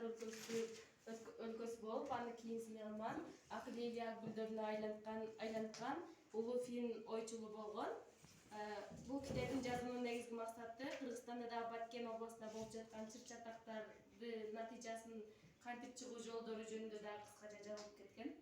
Кыргызстан өлкөсү болуп, аны кийин сыйгалман ак лилия гүлдөрүнө айланткан улуу фильм ойчулу болгон. Бул китептин жазуунун негизги максаты Кыргызстанда дагы Баткен областында болуп жаткан чыр-чатактардын натыйжасын кантип чыгуу жолдору жөнүндө дагы кыскача жазылып кеткен.